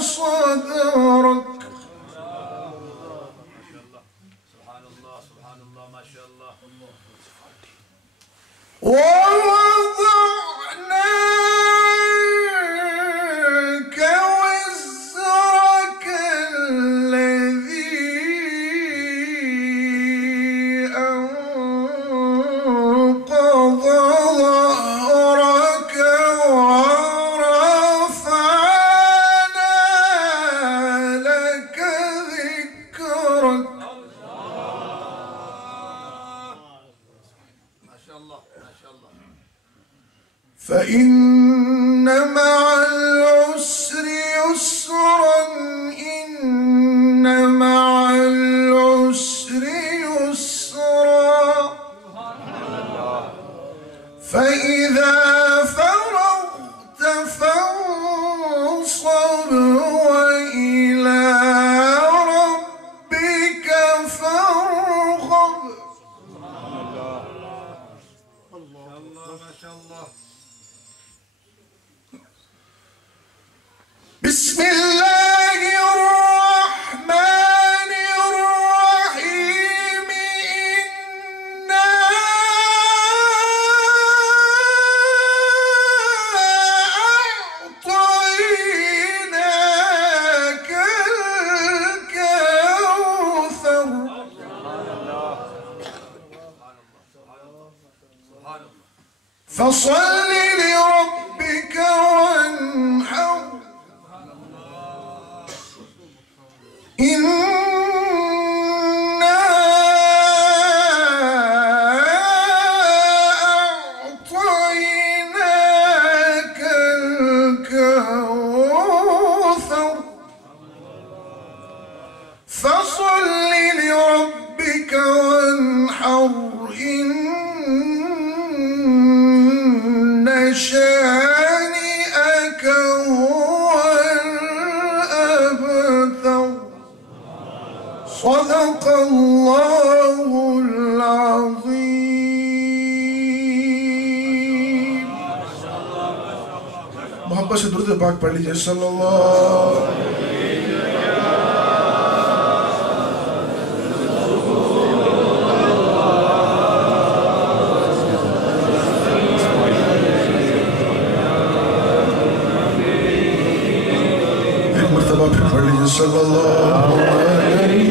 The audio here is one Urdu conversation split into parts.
صدرك ووضعنا عنك وزرك الذي أنقض ظهرك ورفعنا لك ذكرك. فإن مع العسر يسرا إن مع العسر يسرا فإذا فرغت فانصب وإلى ربك فارغب. بسم الله الرحمن الرحيم. إنا أعطيناك الكوثر فصل لربك وانحر إنا أعطيناك الكوثر فصل لربك وانحر إن شانئك هو الأبتر. صدق الله العظيم. محبت سے درود پاک پڑھ لیجئے صلی اللہ. ایک مرتبہ پھر پڑھ لیجئے صلی اللہ علیہ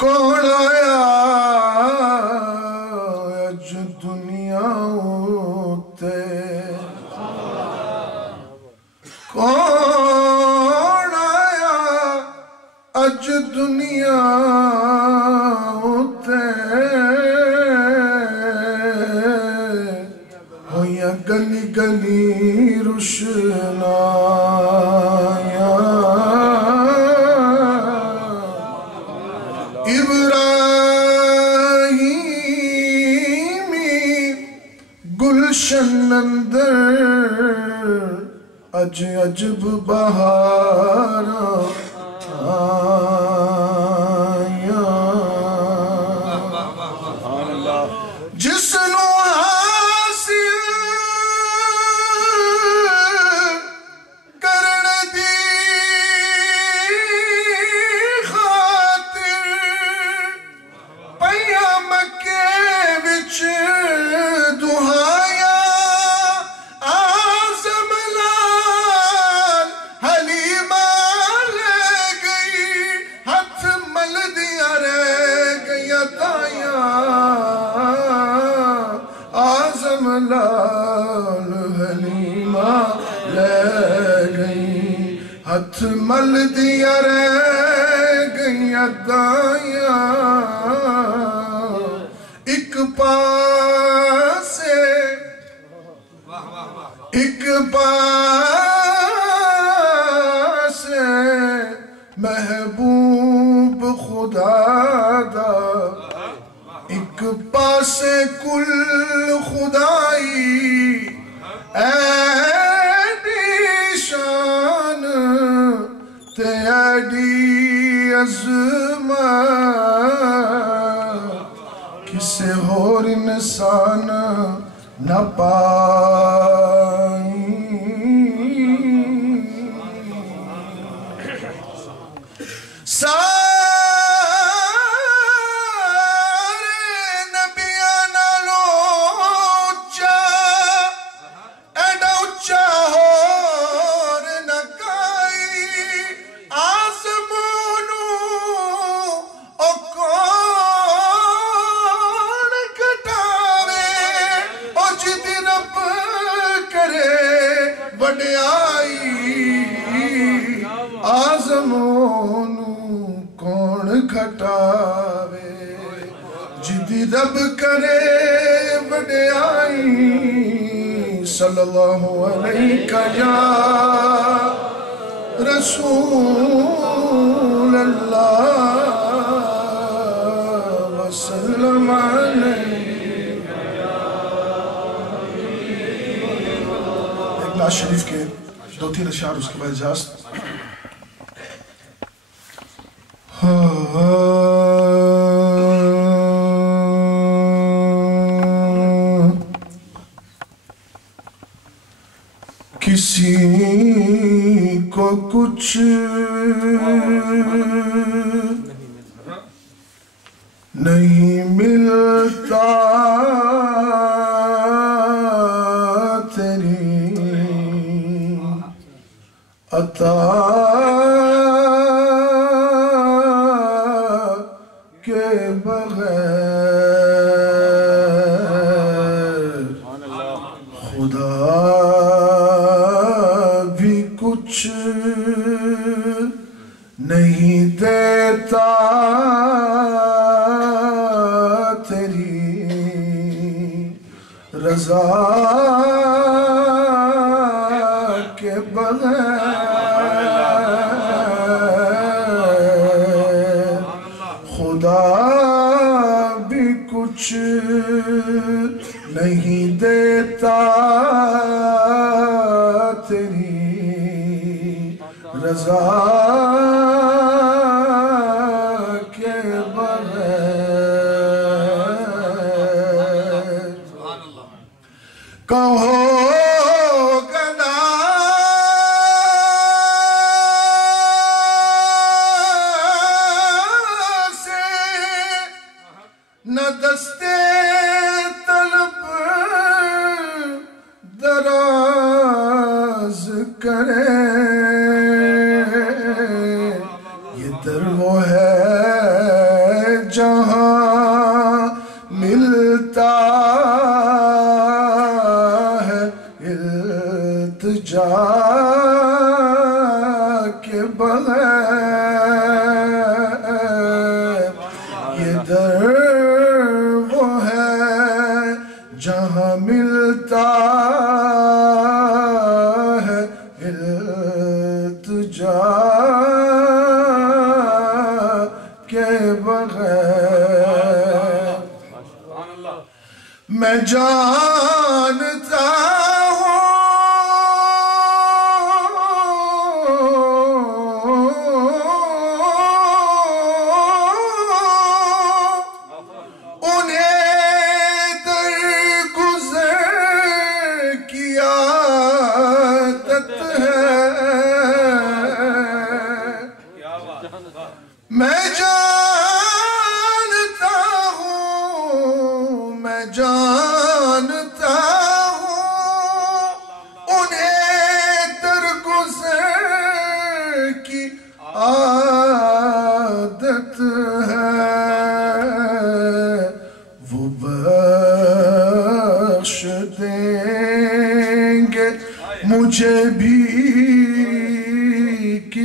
کون آیا اج دنیا تے کون آیا اج دنیا تے ہویا گلی گلی روشنایا ابراہیمی گلشن اندر اج عجب بہار آیا جس نو حاصل کرن دی خاطر پیا مکے وچ دہایا آزم لال حلیمہ لے گئی ہتھ مل دیا رہ گئیاں دائیاں ایک پاسے محبوب خدا دا ایک پاسے کل خدائی ایڈی شان تے ایڈی عظمت کسے اور انسان نہ پائی جدی رب کرے وڈیائی صلی اللہ علیہ یا رسول اللہ وسلم علیہ. ایک نعت شریف کے 2-3 اشعار اس کے بعد اجازت. کسی کو کچھ نہیں ملتا تیری عطا کے بغیر خدا بھی کچھ نہیں دیتا تیری رضا کے بغیر خدا بھی کچھ نہیں دیتا تیری رضا کے بغیر. کہو گدا سے نہ دستے طلب دراز کرے یہ در وہ ہے جہاں ملتا ہے التجا کے بغیر یہ در وہ ہے جہاں ملتا ہے التجا کے بغیر. میں جانتا ہوں انہیں در گزر کی عادت ہے. میں جانتا ہوں میں جانتا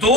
2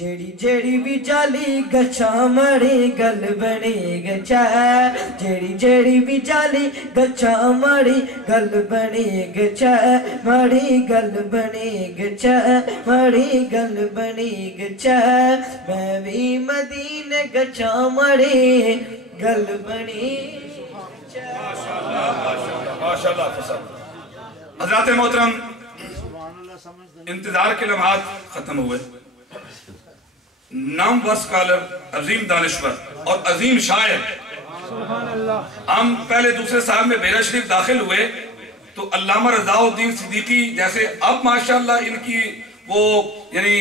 جیڑی جیڑی بھی جالی گچھا مڑی گل بنی گچھا جیڑی جیڑی بھی جالی گچھا مڑی گل بنی گچھا مڑی گل بنی گچھا مڑی گل بنی گچھا میں بھی مدینے گچھا مڑی گل بنی ماشاءاللہ حضرات محترم انتظار کے لمحات ختم ہوئے نامور اسکالر عظیم دانشور اور عظیم شاعر ہم پہلے دوسرے سال میں بیرہ شریف داخل ہوئے تو علامہ رضا الدین صدیقی جیسے اب ماشاءاللہ ان کی وہ یعنی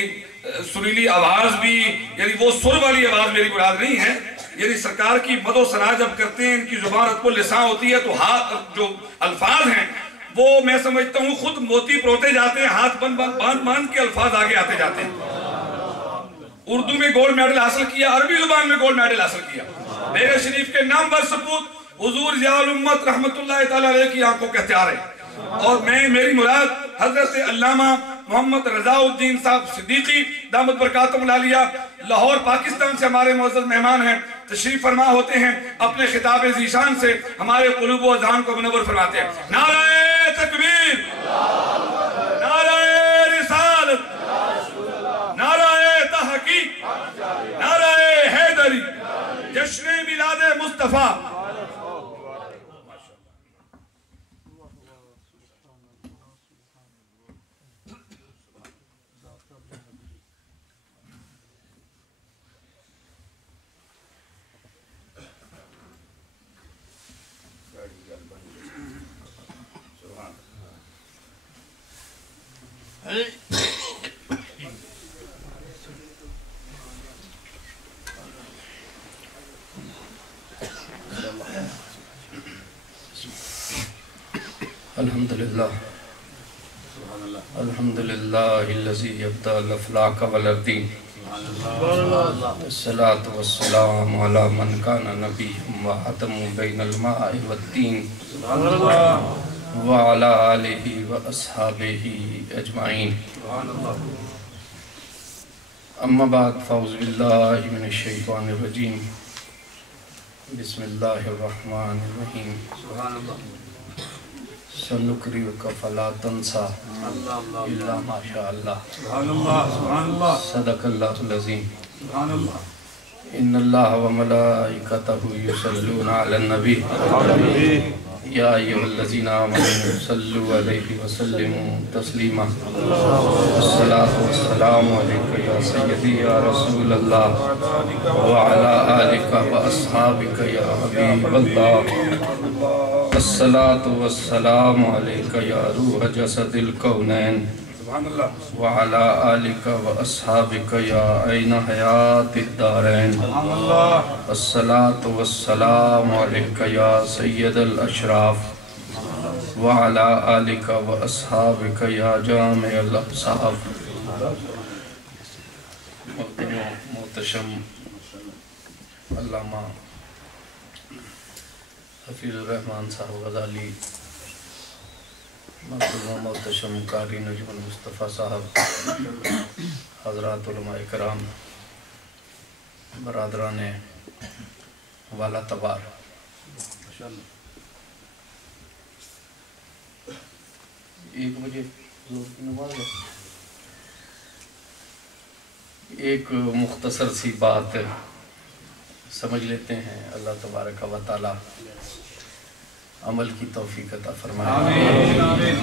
سریلی آواز بھی یعنی وہ سر والی آواز میری مراد نہیں ہے یعنی سرکار کی مد و ثنا جب کرتے ہیں ان کی زبان رتب اللسان ہوتی ہے تو ہاتھ جو الفاظ ہیں وہ میں سمجھتا ہوں خود موتی پروتے جاتے ہیں ہاتھ باندھ کے الفاظ آگے آتے جاتے ہیں اردو میں گولڈ میڈل حاصل کیا عربی زبان میں گولڈ میڈل حاصل کیا بیرہ شریف کے نامور سپوت حضور ضیاء الامت رحمت اللہ تعالیٰ علیہ کی آنکھوں کے اختیار ہے اور میری مراد حضرت علامہ محمد رضا الدین صاحب صدیقی دامت برکاتہم العالیہ لاہور پاکستان سے ہمارے معزز مہمان ہیں تشریف فرما ہوتے ہیں اپنے خطاب ذیشان سے ہمارے قلوب و اذہان کو منور فرماتے ہیں نعرہ تکبیر نعرہ رسالت نعرہ تحقیق نعرہ حیدری جشن میلاد مصطفیٰ الحمدللہ الحمدللہ الذی یبدأ الافلاک والاردین الصلاة والسلام علی من کان نبی وحتم بین الماء والدین وعلى آلہ واصحابہ اجمعین اما بعد فاعوذ باللہ من الشیطان الرجیم بسم اللہ الرحمن الرحیم سنکریک فلا تنسا الا ما شاء اللہ صدق اللہ العظیم ان اللہ وملائکتہ یصلون علی النبی یا ایھا الذین آمنوا صلوا علیہ وسلموا تسلیما الصلاۃ والسلام علیک یا سیدی یا رسول اللہ وعلی آلک واصحابک یا حبیب اللہ الصلاة والسلام علیک یا روح جسد الکونین وعلى آلک واصحابک یا عین حیات الدارین الصلاة والسلام علیک یا سید الاشراف وعلى آلک واصحابک یا جامع الاصحاب محتشم علامہ حفیظ الرحمن صاحب غزالی محتشم قاری نجم المصطفیٰ صاحب حضرات علماء کرام برادران والا تبار ایک بجے ظہر کی نماز ہے ایک مختصر سی بات سمجھ لیتے ہیں اللہ تبارک و تعالی عمل کی توفیق عطا فرمائے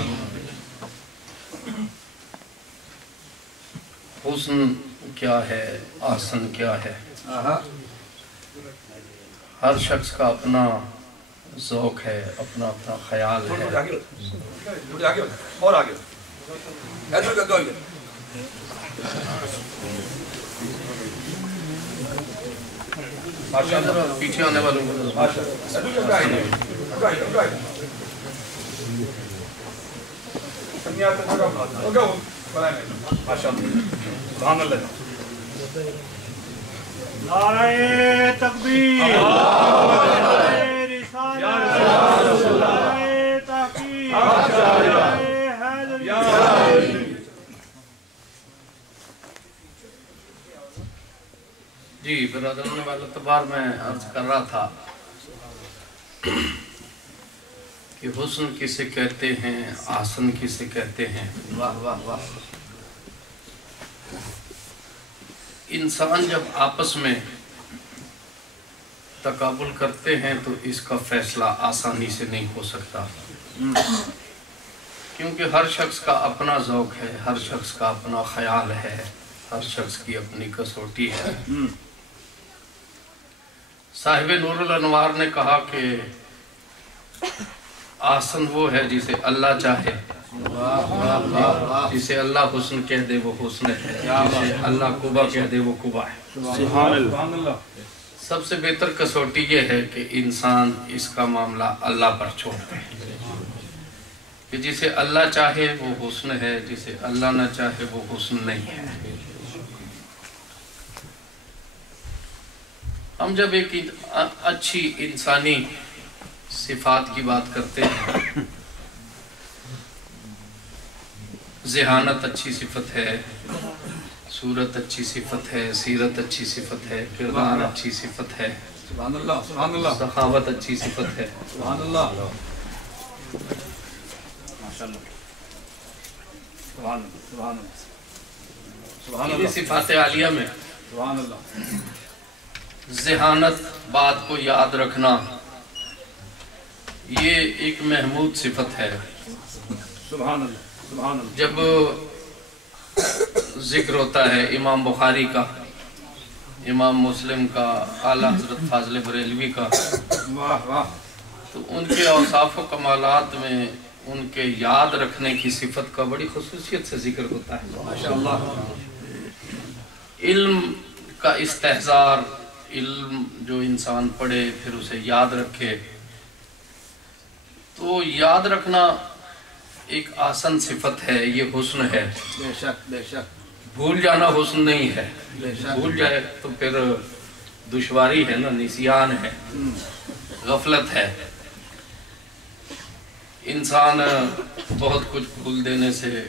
حسن کیا ہے احسن کیا ہے ہر شخص کا اپنا ذوق ہے اپنا اپنا خیال ہے اور آگے پیچھے آنے والوں کو نعرہ تکبیر نعرہ رسالت نعرہ تحقیق نعرہ حیدری جی برادران والا تبار میں عرض کر رہا تھا کہ حسن کسے کہتے ہیں، آسن کسے کہتے ہیں۔ واہ واہ واہ۔ انسان جب آپس میں تقابل کرتے ہیں تو اس کا فیصلہ آسانی سے نہیں ہو سکتا، کیونکہ ہر شخص کا اپنا ذوق ہے، ہر شخص کا اپنا خیال ہے، ہر شخص کی اپنی کسوٹی ہے۔ صاحب نور الانوار نے کہا کہ آسن وہ ہے جسے اللہ چاہے، جسے اللہ حسن کہہ دے وہ حسن ہے، جسے اللہ قبا کہہ دے وہ قبا ہے۔ سبحان اللہ۔ سب سے بہتر کسوٹی یہ ہے کہ انسان اس کا معاملہ اللہ پر چھوڑ دے، کہ جسے اللہ چاہے وہ حسن ہے، جسے اللہ نہ چاہے وہ حسن نہیں ہے۔ ہم جب ایک اچھی انسانی صفات کی بات کرتے ہیں، ذہانت اچھی صفت ہے، صورت اچھی صفت ہے، سیرت اچھی صفت ہے، کردار اچھی صفت ہے، سبحان اللہ۔ سخاوت اچھی صفت ہے۔ سبحان اللہ۔ ماشاءاللہ۔ سبحان اللہ۔ یہ صفات عالیہ میں سبحان اللہ۔ ذہانت، بات کو یاد رکھنا، یہ ایک محمود صفت ہے۔ سبحان اللہ۔ سبحان اللہ۔ جب ذکر ہوتا ہے امام بخاری کا، امام مسلم کا، اعلیٰ حضرت فاضل بریلوی کا، واہ واہ۔ تو ان کے اوصاف و کمالات میں ان کے یاد رکھنے کی صفت کا بڑی خصوصیت سے ذکر ہوتا ہے۔ ماشاءاللہ۔ علم کا استحضار، علم جو انسان پڑھے پھر اسے یاد رکھے، تو یاد رکھنا ایک آسن صفت ہے، یہ حسن ہے۔ بے شک بے شک بھول جانا حسن نہیں ہے، بے شک۔ بھول جائے تو پھر دشواری ہے نا، نسیان ہے، غفلت ہے۔ انسان بہت کچھ بھول دینے سے،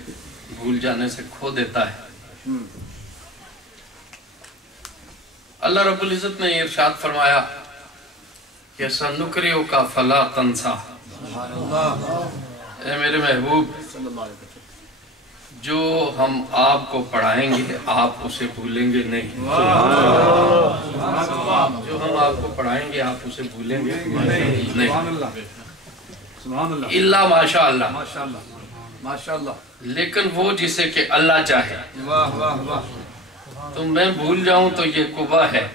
بھول جانے سے کھو دیتا ہے۔ اللہ رب العزت نے ارشاد فرمایا کہ سَنُقْرِئُكَ فَلَا تَنْسَى، اے میرے محبوب جو ہم آپ کو پڑھائیں گے آپ اسے بھولیں گے نہیں۔ جو ہم آپ کو پڑھائیں گے آپ اسے بھولیں گے نہیں، سبحان اللہ۔ الا ماشاء اللہ، ماشاءاللہ ماشاءاللہ۔ لیکن وہ جسے کہ اللہ چاہے۔ واہ واہ واہ۔ تو میں بھول جاؤں تو یہ قبا ہے،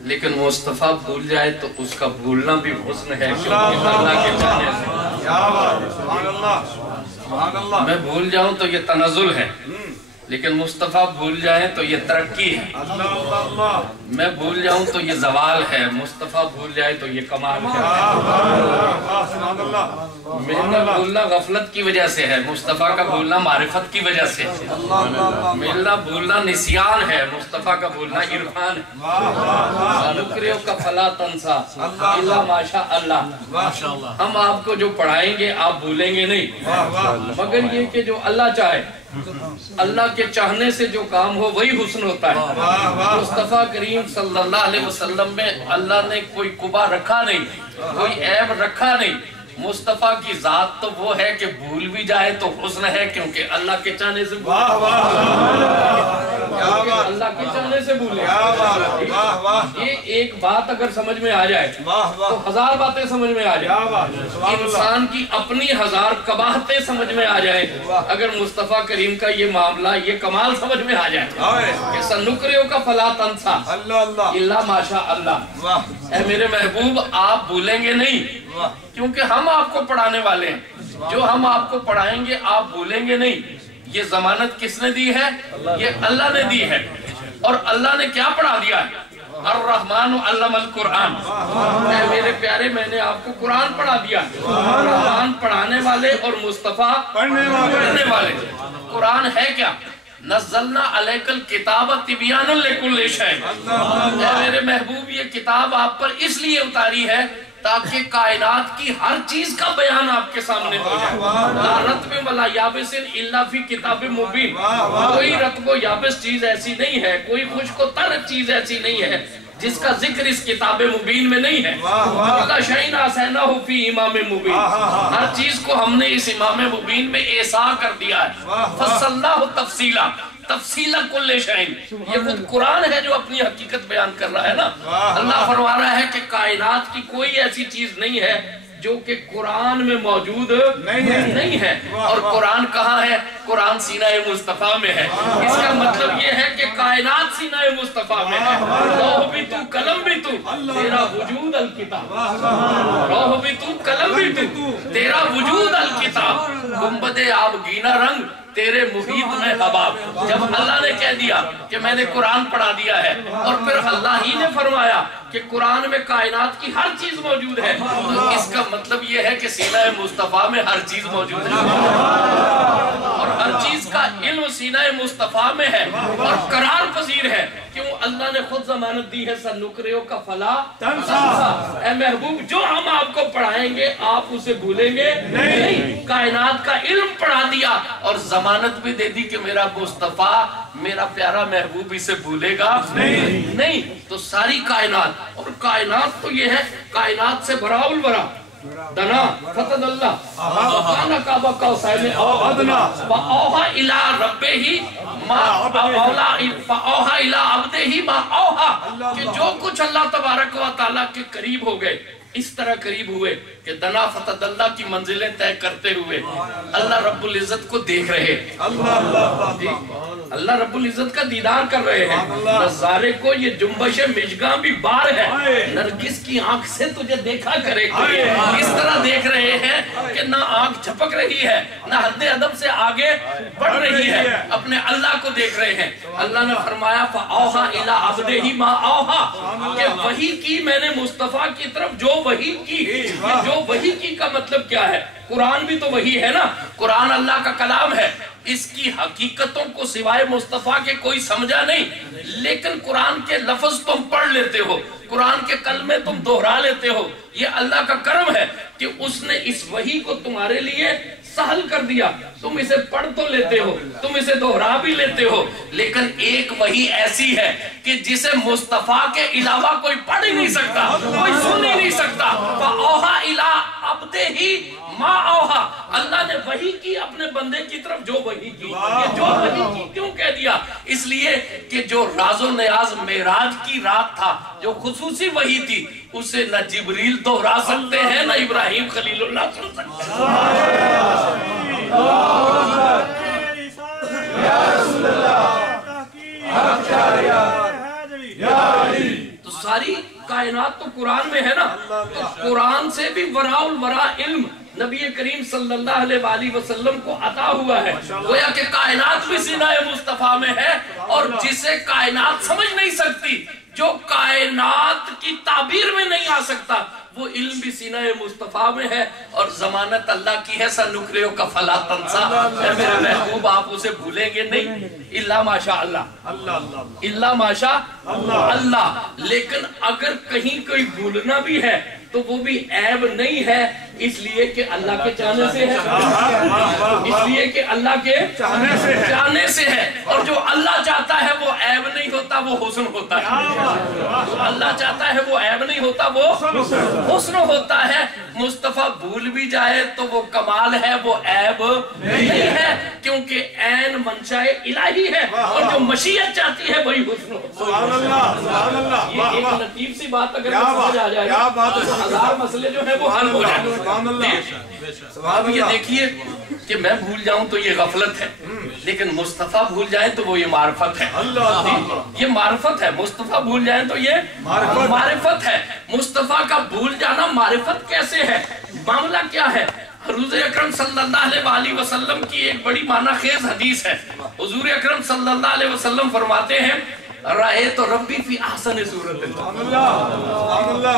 لیکن مصطفیٰ بھول جائے تو اس کا بھولنا بھی حسن ہے، کیونکہ اللہ کے چاہنے سے۔ کیا بات ہے، سبحان اللہ سبحان اللہ۔ میں بھول جاؤں تو یہ تنزل ہے، لیکن مصطفیٰ بھول جائیں تو یہ ترقی ہے۔ اللہ اللہ اللہ۔ میں بھول جاؤں تو یہ زوال ہے، مصطفیٰ بھول جائے تو یہ کمال ہے۔ سبحان اللہ۔ میرا بھولنا غفلت کی وجہ سے ہے، مصطفیٰ کا بھولنا معرفت کی وجہ سے ہے۔ میرا بھولنا نسیان ہے، مصطفیٰ کا بھولنا عرفان ہے۔ سَنُقْرِئُكَ فَلَا تَنْسَى إِلَّا مَا شَاءَ اللَّهُ۔ ہم آپ کو جو پڑھائیں گے آپ بھولیں گے نہیں، مگر یہ کہ جو اللہ چاہے، اللہ کے چاہنے سے جو کام ہو وہی حسن ہوتا ہے۔ مصطفیٰ کریم صلی اللہ علیہ وسلم میں اللہ نے کوئی قبا رکھا نہیں، کوئی عیب رکھا نہیں۔ مصطفیٰ کی ذات تو وہ ہے کہ بھول بھی جائے تو حسن ہے، کیونکہ اللہ کے چاہنے سے بھولے، اللہ کے چاہنے سے بھولے۔ یہ ایک بات اگر سمجھ میں آ جائے تو ہزار باتیں سمجھ میں آ جائیں، انسان کی اپنی ہزار قباحتیں سمجھ میں آ جائیں اگر مصطفیٰ کریم کا یہ معاملہ، یہ کمال سمجھ میں آ جائے کہ سَنُقْرِئُكَ فَلَا تَنْسَى إِلَّا مَا شَاءَ اللَّهُ۔ اے میرے محبوب آپ بھولیں گے نہیں، کیونکہ ہم آپ کو پڑھانے والے ہیں، جو ہم آپ کو پڑھائیں گے آپ بھولیں گے نہیں۔ یہ ضمانت کس نے دی ہے؟ یہ اللہ نے دی ہے۔ اور اللہ نے کیا پڑھا دیا ہے؟ الرحمن علم القرآن۔ اے میرے پیارے، میں نے آپ کو قرآن پڑھا دیا ہے۔ قرآن پڑھانے والے اور مصطفیٰ پڑھنے والے۔ قرآن ہے کیا؟ نزلنا علیک الکتاب تبیانا لکل شیء۔ اے میرے محبوب یہ کتاب آپ پر اس لیے اتاری ہے تاکہ کائنات کی ہر چیز کا بیان آپ کے سامنے ہو جائے. لا رطب ولا یابس الا فی کتاب مبین. کوئی رطب و یابس چیز ایسی نہیں ہے, کوئی خشک و تر چیز ایسی نہیں ہے جس کا ذکر اس کتاب مبین میں نہیں ہے. اللہ شہین آسینہ ہو فی امام مبین. ہر چیز کو ہم نے اس امام مبین میں احصا کر دیا ہے. فصلہ تفصیلا تفصیلہ کل شہین. یہ خود قرآن ہے جو اپنی حقیقت بیان کر رہا ہے نا. اللہ فرما رہا ہے کہ کائنات کی کوئی ایسی چیز نہیں ہے جو کہ قرآن میں موجود نہیں ہے. اور قرآن کہاں ہے؟ قرآن سینہ مصطفیٰ میں ہے. اس کا مطلب یہ ہے کہ کائنات سینہ مصطفیٰ میں ہے. روح بھی تو قلم بھی تو تیرا وجود الکتاب. روح بھی تو قلم بھی تو تیرا وجود الکتاب. گنبد آبگینہ رنگ تیرے محیط میں حباب. جب اللہ نے کہہ دیا کہ میں نے قرآن پڑھا دیا ہے اور پھر اللہ ہی نے فرمایا کہ قرآن میں کائنات کی ہر چیز موجود ہے, تو اس کا مطلب یہ ہے کہ سینہ مصطفیٰ میں ہر چیز موجود ہے اور ہر چیز کا علم سینہ مصطفیٰ میں ہے اور قرار پذیر ہے. کیوں؟ اللہ نے خود ضمانت دی ہے سنقرئک کا فلا تنسا. اے محبوب, جو ہم آپ کو پڑھائیں گے آپ اسے بھولیں گے نہیں. کائنات کا علم پڑھا دیا اور ضمانت بھی دے دی کہ میرا مصطفیٰ, میرا پیارا محبوب اسے بھولے گا نہیں. تو ساری کائنات, اور کائنات تو یہ ہے کائنات سے برا البرا دنا فتد اللہ کانا کعبہ قوسین او ادنا فاوحی الی ربہ ما فاوحی الی عبدہ ما اوحی. کہ جو کچھ اللہ تبارک و تعالیٰ کے قریب ہو گئے اس طرح قریب ہوئے کہ دنا فتد اللہ کی منزلیں طے کرتے ہوئے اللہ رب العزت کو دیکھ رہے ہیں. اللہ رب العزت کا دیدار کر رہے ہیں. نظارے کو یہ جنبش مژگاں بھی بار ہے, نرگس کی آنکھ سے تجھے دیکھا کرے. اس طرح دیکھ رہے ہیں کہ نہ آنکھ جھپک رہی ہے نہ حد ادب سے آگے بڑھ رہی ہے, اپنے اللہ کو دیکھ رہے ہیں. اللہ نے فرمایا فَأَوْحَى إِلَىٰ عَبْدِهِ مَا أَوْحَى, کہ وحی کی میں نے مصطفیٰ کی طرف جو وحی کی. جو وحی کی کا مطلب کیا ہے؟ قرآن بھی تو وحی ہے نا. قرآن اللہ کا کلام ہے, اس کی حقیقتوں کو سوائے مصطفیٰ کے کوئی سمجھا نہیں, لیکن قرآن کے لفظ تم پڑھ لیتے ہو, قرآن کے کلمے تم دہرا لیتے ہو. یہ اللہ کا کرم ہے کہ اس نے اس وحی کو تمہارے لیے سہل کر دیا. تم اسے پڑھ تو لیتے ہو, تم اسے دہرا بھی لیتے ہو, لیکن ایک وحی ایسی ہے کہ جسے مصطفیٰ کے علاوہ کوئی پڑھ ہی نہیں سکتا, کوئی سن ہی نہیں سکتا. فَأَوْحَى إِلَىٰ عَبْدِهِ مَا أَوْحَى. اللہ نے وحی کی اپنے بندے کی طرف جو وحی کی. یہ جو وحی کی کیوں کہہ دیا؟ اس لیے کہ جو راز و نیاز معراج کی رات تھا, جو خصوصی وحی تھی, اسے نہ جبریل دہرا سکتے ہیں نہ ابراہیم خلیل اللہ سن سکتے ہیں. تو ساری کائنات تو قرآن میں ہے نا. تو قرآن سے بھی وراء الورا علم نبی کریم صلی اللہ علیہ وآلہ وسلم کو عطا ہوا ہے. گویا کہ کائنات بھی سینہ مصطفیٰ میں ہے, اور جسے کائنات سمجھ نہیں سکتی, جو کائنات کی تعبیر میں نہیں آ سکتا, وہ علم بھی سینہ مصطفیٰ میں ہے. اور ضمانت اللہ کی ہے سنقرئک فلا تنسا. میرے محبوب آپ اسے بھولیں گے نہیں الا ماشاء اللہ, الا ماشاء اللہ. لیکن اگر کہیں کوئی بھولنا بھی ہے تو وہ بھی عیب نہیں ہے, اس لیے کہ اللہ کے چاہنے سے ہے, اس لیے کہ اللہ کے چاہنے سے ہے. اور جو اللہ چاہتا ہے وہ عیب نہیں ہوتا, وہ حسن ہوتا ہے. جو اللہ چاہتا ہے وہ عیب نہیں ہوتا, وہ حسن ہوتا ہے. مصطفیٰ بھول بھی جائے تو وہ کمال ہے, وہ عیب نہیں ہے, کیونکہ عین منشاء الہی ہے, اور جو مشیت چاہتی ہے وہی حسن ہوتا ہے. یہ ایک لطیف سی بات اگر سمجھ آ جائے تو ہزار مسئلے جو ہے وہ حل ہو جائے. اب یہ دیکھیے کہ میں بھول جاؤں تو یہ غفلت ہے, لیکن مصطفیٰ بھول جائیں تو وہ یہ معرفت ہے. یہ معرفت ہے. مصطفیٰ بھول جائیں تو یہ معرفت ہے. مصطفیٰ کا بھول جانا معرفت کیسے ہے؟ معاملہ کیا ہے؟ حضور اکرم صلی اللہ علیہ وآلہ وسلم کی ایک بڑی معنی خیز حدیث ہے. حضور اکرم صلی اللہ علیہ وسلم فرماتے ہیں رأیت ربی فی احسن صورت.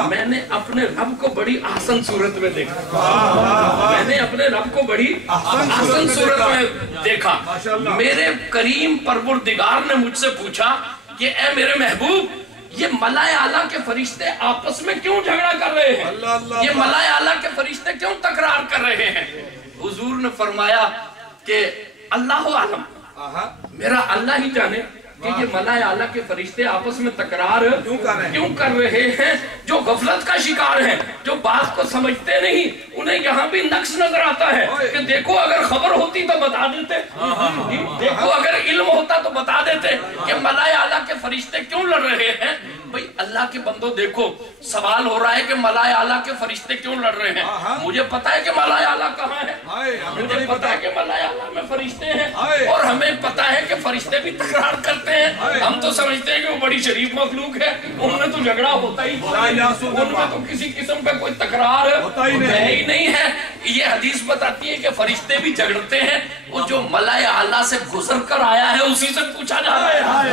میں نے اپنے رب کو بڑی احسن صورت میں دیکھا. میں نے اپنے رب کو بڑی احسن صورت میں دیکھا. میرے کریم پروردگار نے مجھ سے پوچھا کہ اے میرے محبوب, یہ ملائے اعلیٰ کے فرشتے آپس میں کیوں جھگڑا کر رہے ہیں؟ یہ ملائے اعلیٰ کے فرشتے کیوں تکرار کر رہے ہیں؟ حضور نے فرمایا کہ اللہ عالم، میرا اللہ ہی جانے کہ یہ ملائے اعلیٰ کے فرشتے آپس میں تکرار کیوں کر رہے ہیں۔ جو غفلت کا شکار ہیں، جو بات کو سمجھتے نہیں، انہیں یہاں بھی نقص نظر آتا ہے کہ دیکھو اگر خبر ہوتی تو بتا دیتے، دیکھو اگر علم ہوتا تو بتا دیتے کہ ملائے اعلیٰ کے فرشتے کیوں لڑ رہے ہیں۔ بھئی اللہ کے بندو دیکھو، سوال ہو رہا ہے کہ ملائے اعلیٰ کے فرشتے کیوں لڑ رہے ہیں۔ مجھے پتا ہے کہ ملائے اعلیٰ کہاں ہے، مجھے پتا ہے کہ ملائے اعلیٰ میں فرشتے ہیں، اور ہمیں پتا ہے کہ فرشتے بھی تکرار کرتے ہیں۔ ہم تو سمجھتے ہیں کہ وہ بڑی شریف مخلوق ہے، ان میں تو جھگڑا ہوتا ہی، ان میں تو کسی قسم کا کوئی تکرار ہے ہی نہیں ہے۔ یہ حدیث بتاتی ہے کہ فرشتے بھی جھگڑتے ہیں، وہ جو ملائے اعلیٰ سے گزر کر آیا ہے اسی سے پوچھا جا رہا ہے،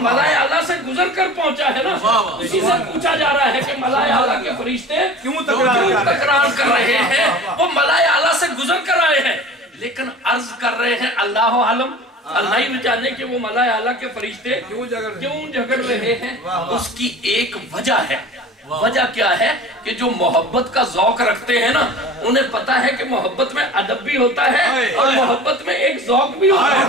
ملائے اعلیٰ سے گزر کر پہنچا ہے نا، اسی سے پوچھا جا رہا ہے کہ ملائے اعلیٰ کے فرشتے کیوں تکرار کر رہے ہیں۔ وہ ملائے اعلیٰ سے گزر کر آئے ہیں، لیکن عرض کر رہے ہیں اللہ عالم، اللہ ہی جانے کہ وہ ملائے اعلیٰ کے فرشتے کیوں جھگڑ رہے ہیں۔ اس کی ایک وجہ ہے۔ وجہ کیا ہے کہ جو محبت کا ذوق رکھتے ہیں نا، انہیں پتا ہے کہ محبت میں ادب بھی ہوتا ہے اور محبت میں ایک ذوق بھی ہوتا ہے،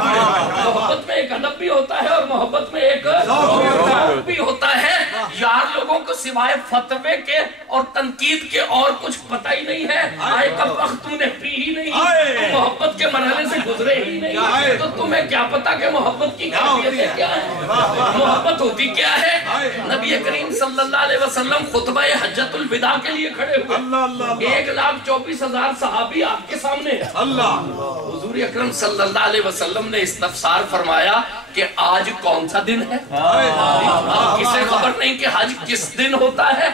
محبت میں ایک ادب بھی ہوتا ہے اور محبت میں ایک ذوق بھی ہوتا ہے۔ یار لوگوں کو سوائے فتوے کے اور تنقید کے اور کچھ پتہ ہی نہیں ہے۔ آئے کب وقت تم نے پی ہی نہیں، تم محبت کے مرحلے سے گزرے ہی نہیں، تو تمہیں کیا پتا کہ محبت کی کیفیتیں کیا ہے، محبت ہوتی کیا ہے۔ نبی کریم صلی اللہ علیہ وسلم خطبہ حجت الوداع کے لیے کھڑے ہوئے، 1,24,000 صحابی آپ کے سامنے ہے۔ حضور اکرم صلی اللہ علیہ وسلم نے استفسار فرمایا کہ آج کون سا دن ہے؟ کسے خبر نہیں کہ حج کس دن ہوتا ہے؟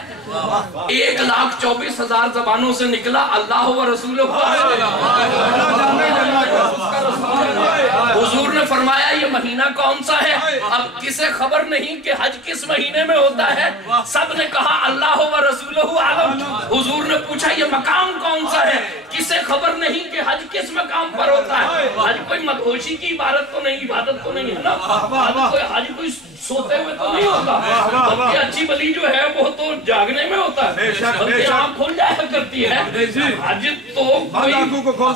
1,24,000 زبانوں سے نکلا اللہ و رسولہ۔ حضور نے فرمایا یہ مہینہ کون سا ہے؟ اب کسے خبر نہیں کہ حج کس مہینے میں ہوتا ہے؟ سب نے کہا اللہ و رسولہ عالم۔ حضور نے پوچھا یہ مقام کون سا ہے؟ کسے خبر نہیں کہ حج کس مقام پر ہوتا ہے؟ حج کوئی مدہوشی کی عبادت تو نہیں، عبادت تو نہیں ہے نا، حج کوئی سوتے ہوئے تو نہیں ہوتا، بلکہ اچھی بلی جو ہے وہ تو جاگنے میں ہوتا ہے، بلکہ آنکھ کھل جایا کرتی ہے۔ حج تو آنکھوں کو کھول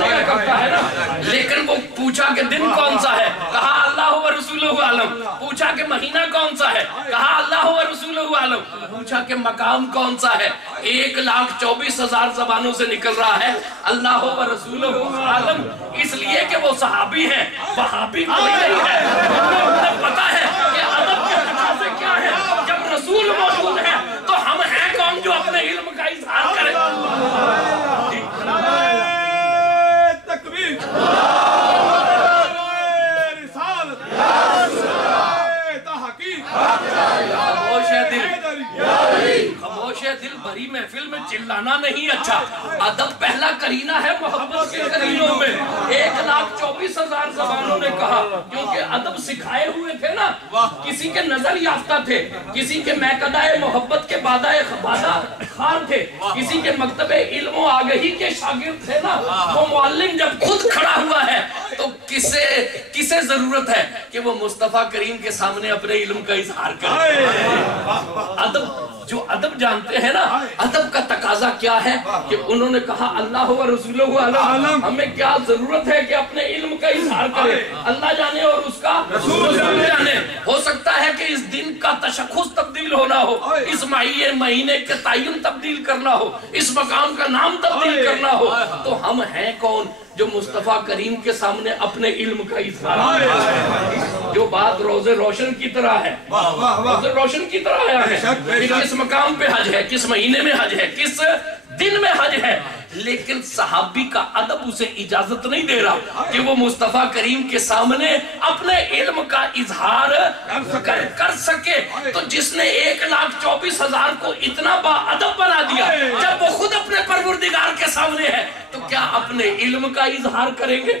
دیا کرتا ہے نا۔ لیکن وہ پوچھا کہ دن کون سا ہے؟ کہا اللہ و رسولہ عالم۔ پوچھا کہ مہینہ کون سا ہے؟ کہا اللہ و رسولہ عالم۔ پوچھا کہ مقام کون سا ہے؟ 1,24,000 زبانوں سے نکل رہا ہے اللہ و رسولہ عالم، اس لیے کہ وہ صحابی ہیں، وہابی کوئی نہیں ہے۔ انہیں پتا ہے کہ ادب کے تقاضے کیا ہے۔ جب رسول موجود ہے تو ہم ہیں کون جو اپنے علم کا اظہار کریں؟ تکبیر، رسالت، تحقیق، خاموش ہے دل بھری محفل میں چلانا نہیں اچھا۔ ادب پہلا کرینہ ہے محبت کے کرینوں میں۔ 1,24,000 زبانوں نے کہا، کیونکہ ادب سکھائے ہوئے تھے نا، کسی کے نظر یافتہ تھے، کسی کے میکدائے محبت کے بادائے خار تھے، کسی کے مکتب علم و آگہی کے شاگرد تھے نا۔ وہ معلم جب خود کھڑا ہوا ہے تو کسے ضرورت ہے کہ وہ مصطفیٰ کریم کے سامنے اپنے علم کا اظہار کرے؟ ادب جو ادب جانتے ہیں نا، ادب کا تقاضا کیا ہے کہ انہوں نے کہا اللہ و رسولہ عالم، ہمیں کیا ضرورت ہے کہ اپنے علم کا اظہار کرے؟ اللہ جانے اور اس کا رسول جانے۔ ہو سکتا ہے کہ اس دن کا تشخص تبدیل ہونا ہو، اس مہینے کے تعین تبدیل کرنا ہو، اس مقام کا نام تبدیل کرنا ہو، تو ہم ہیں کون جو مصطفیٰ کریم کے سامنے اپنے علم کا اظہار کریں؟ جو بات روز روشن کی طرح ہے، روز روشن کی طرح ہے کہ کس مقام پہ حج ہے، کس مہینے میں حج ہے، کس دن میں حج ہے، لیکن صحابی کا ادب اسے اجازت نہیں دے رہا کہ وہ مصطفیٰ کریم کے سامنے اپنے علم کا اظہار کر سکے۔ تو جس نے 1,24,000 کو اتنا با ادب بنا دیا، جب وہ خود اپنے پروردگار کے سامنے ہے تو کیا اپنے علم کا اظہار کریں گے؟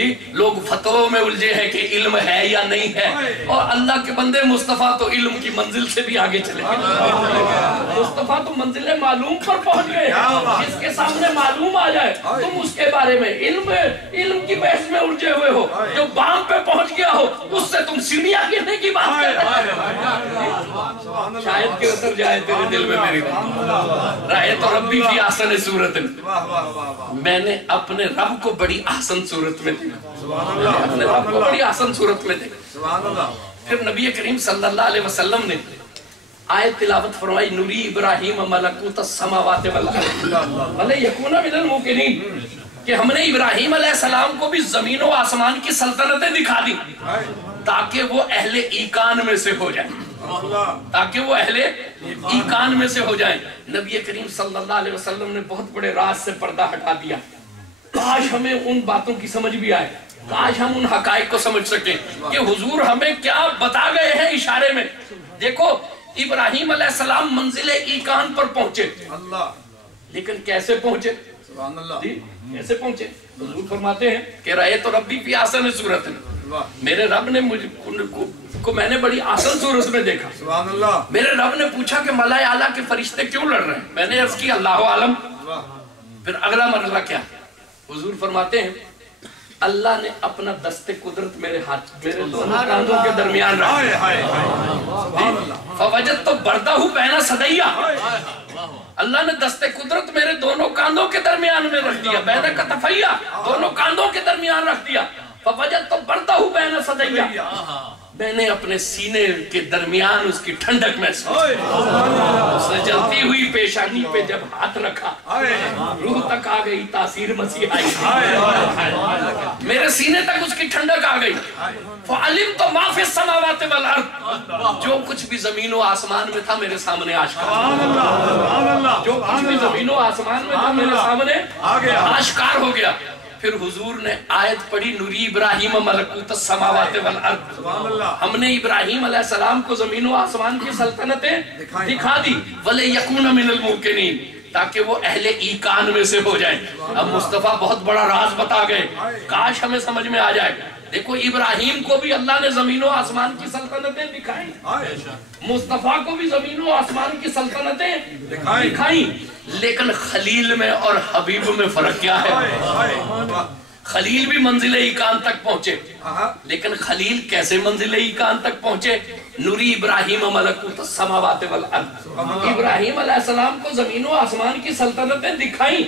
جی لوگ فتووں میں الجھے ہیں کہ علم ہے یا نہیں ہے، اور اللہ کے بندے مصطفیٰ تو علم کی منزل سے بھی آگے چلے گئے۔ مصطفیٰ تو منزل معلوم پر پہنچ گئے، جس کے سامنے معلوم آ جائے تم اس کے بارے میں علم کی بحث میں الجھے ہوئے ہو، جو بام پہ پہنچ گیا ہو اس سے تم سیڑھیاں گرنے کی بات کر رہے ہو۔ شاید کہ اتر جائے تیرے دل میں میری بات۔ رأیت ربی فی احسن صورت، میں نے اپنے رب کو بڑی احسن صورت میں دیکھا، اپنے رب کو بڑی احسن صورت میں دیکھا۔ پھر نبی کریم صلی اللہ علیہ وسلم نے آیت تلاوت فرمائی، نوری ابراہیم ملکوت السماوات والارض ولیکون من الموقنین، کہ ہم نے ابراہیم علیہ السلام کو بھی زمین و آسمان کی سلطنتیں دکھا دی تاکہ وہ اہل ایقان میں سے ہو جائیں، تاکہ وہ اہل ایقان میں سے ہو جائیں۔ نبی کریم صلی اللہ علیہ وسلم نے بہت بڑے راز سے پردہ ہٹا دیا۔ کاش ہمیں ان باتوں کی سمجھ بھی آئے، کاش ہم ان حقائق کو سمجھ سکیں کہ حضور ہمیں کیا بتا گئے ہیں اشارے میں۔ دیکھو ابراہیم علیہ السلام منزل ایقان پر پہنچے، لیکن کیسے پہنچے؟ کیسے پہنچے؟ حضور فرماتے ہیں کہ رأیت ربی فی احسن صورت، میرے رب نے مجھ کو میں نے بڑی آسان صورت میں دیکھا۔ میرے رب نے پوچھا کہ ملائے اعلیٰ کے فرشتے کیوں لڑ رہے ہیں؟ میں نے عرض کی اللہ عالم۔ پھر اگلا مرحلہ کیا؟ حضور فرماتے ہیں اللہ نے اپنا دست قدرت میرے دونوں کاندھوں کے درمیان رکھا، فوجدت بردہ بین صدیہ، اللہ نے دست قدرت میرے دونوں کاندھوں کے درمیان میں رکھ دیا، بین کتفیہ، دونوں کاندھوں کے درمیان رکھ دیا، فوجدت بردہ بین صدیہ، میں نے اپنے سینے کے درمیان اس کی ٹھنڈک محسوس، اس نے جلتی ہوئی پیشانی پہ جب ہاتھ رکھا روح تک آ گئی، تاثیر مسیح آئی، میرے سینے تک اس کی ٹھنڈک آ گئی۔ فعلمت ما فی السماوات والارض، جو کچھ بھی زمین و آسمان میں تھا میرے سامنے آشکار، جو کچھ بھی زمین و آسمان میں تھا میرے سامنے آشکار ہو گیا۔ پھر حضور نے آیت پڑھی، نوری ابراہیم ملکوت السماوات والارض، ہم نے ابراہیم علیہ السلام کو زمین و آسمان کی سلطنتیں دکھا دی، وَلِيَكُونَ مِنَ الْمُوقِنِينَ، تاکہ وہ اہل ایقان میں سے ہو جائیں۔ اب مصطفیٰ بہت بڑا راز بتا گئے، کاش ہمیں سمجھ میں آ جائے۔ دیکھو ابراہیم کو بھی اللہ نے زمین و آسمان کی سلطنتیں دکھائیں، مصطفیٰ کو بھی زمین و آسمان کی سلطنتیں دکھائیں، لیکن خلیل میں اور حبیب میں فرق کیا ہے؟ خلیل بھی منزل ایقان تک پہنچے، لیکن خلیل کیسے منزل ایقان تک پہنچے؟ نوری ابراہیم ملکوت السماوات والارض، ابراہیم علیہ السلام کو زمین و آسمان کی سلطنتیں دکھائیں،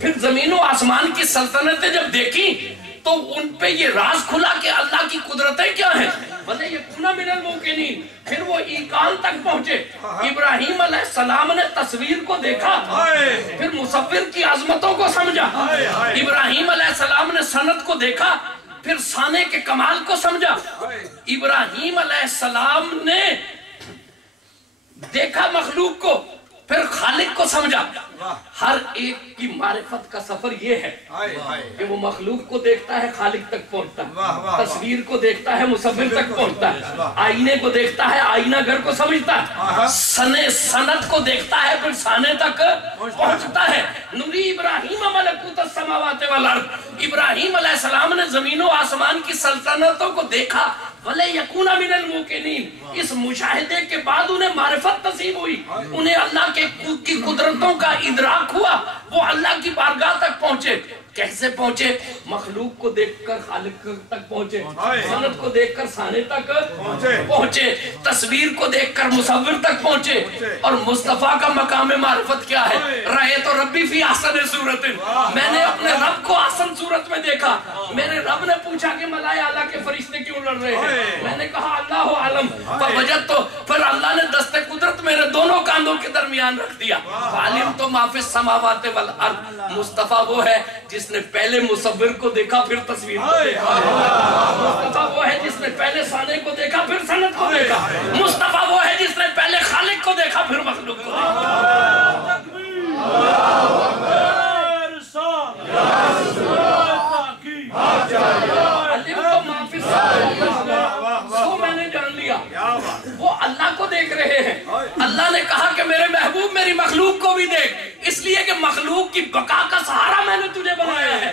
پھر زمین و آسمان کی سلطنتیں جب دیکھیں تو ان پہ یہ راز کھلا کہ اللہ کی قدرتیں کیا ہیں، وَلَيَكُونَ مِنَ الْمُوقِنِينَ، پھر وہ ایقان تک پہنچے۔ ابراہیم علیہ السلام نے تصویر کو دیکھا، پھر مصور کی عظمتوں کو سمجھا، ابراہیم علیہ السلام نے سند کو دیکھا، پھر سانے کے کمال کو سمجھا، ابراہیم علیہ السلام نے دیکھا مخلوق کو، پھر خالق کو سمجھا۔ ہر ایک کی معرفت کا سفر یہ ہے کہ وہ مخلوق کو دیکھتا ہے، خالق تک پہنچتا ہے، تصویر کو دیکھتا ہے، مصور تک پہنچتا ہے، آئینے کو دیکھتا ہے، آئینہ گر کو سمجھتا ہے، سند کو دیکھتا ہے، پھر سانے تک پہنچتا ہے۔ نوری ابراہیم ملکوت السماوات والارض، ابراہیم علیہ السلام نے زمین و آسمان کی سلطنتوں کو دیکھا، وَلَيَكُونَ مِنَ الْمُوقِنِينَ، اس مشاہدے کے بعد انہیں معرفت نصیب ہوئی، انہیں اللہ کی قدرتوں کا ادراک ہوا، وہ اللہ کی بارگاہ تک پہنچے۔ کیسے پہنچے؟ مخلوق کو دیکھ کر خالق تک پہنچے، سند کو دیکھ کر سانے تک پہنچے، تصویر کو دیکھ کر مصور تک پہنچے، اور مصطفیٰ کا مقام معرفت کیا ہے؟ رأیت ربی فی احسن صورت، میں نے اپنے رب کو احسن صورت میں دیکھا۔ میرے رب نے پوچھا کہ ملائے اعلیٰ کے فرشتے کیوں لڑ رہے ہیں؟ میں نے کہا اللہ عالم، فوجدت، پھر اللہ نے دست قدرت میرے دونوں کاندھوں کے درمیان رکھ دیا، فعلمت ما فی السماوات والارض، مصطفیٰ وہ ہے جس نے پہلے مصور کو دیکھا پھر تصویر کو دیکھا، مصطفیٰ وہ ہے جس نے پہلے سانے کو دیکھا پھر سند کو دیکھا، مصطفیٰ وہ ہے جس نے پہلے خالق کو دیکھا پھر مخلوق کو دیکھا۔ تو میں نے جان لیا وہ اللہ کو دیکھ رہے ہیں۔ اللہ نے کہا کہ میرے محبوب میری مخلوق کو بھی دیکھ، اس لیے کہ مخلوق کی بقا کا سہارا میں نے تجھے بنایا ہے،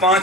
5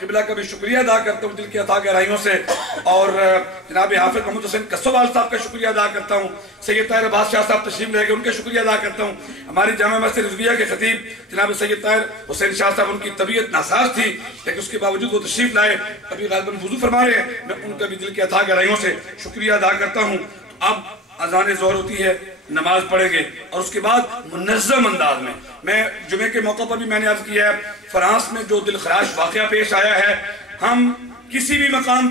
قبلہ کا بھی شکریہ ادا کرتا ہوں دل کی عطا گہرائیوں سے، اور جناب حافظ محمد حسین کسوال صاحب کا شکریہ ادا کرتا ہوں، سید طاہر عباس شاہ صاحب تشریف لے گئے، ان کا شکریہ ادا کرتا ہوں، ہماری جامع مسجد رضویہ کے خطیب جناب سید طاہر حسین شاہ صاحب، ان کی طبیعت ناساز تھی لیکن اس کے باوجود وہ تشریف لائے، ابھی غالباً وضو فرما رہے ہیں، میں ان کا بھی دل کی عطا گہرائیوں سے شکریہ ادا کرتا ہوں۔ اب اذان ظہر ہوتی ہے، نماز پڑھیں گے، اور اس کے بعد منظم انداز میں جمعے کے موقع پر بھی میں نے عرض کیا ہے، فرانس میں جو دلخراش واقعہ پیش آیا ہے، ہم کسی بھی مقام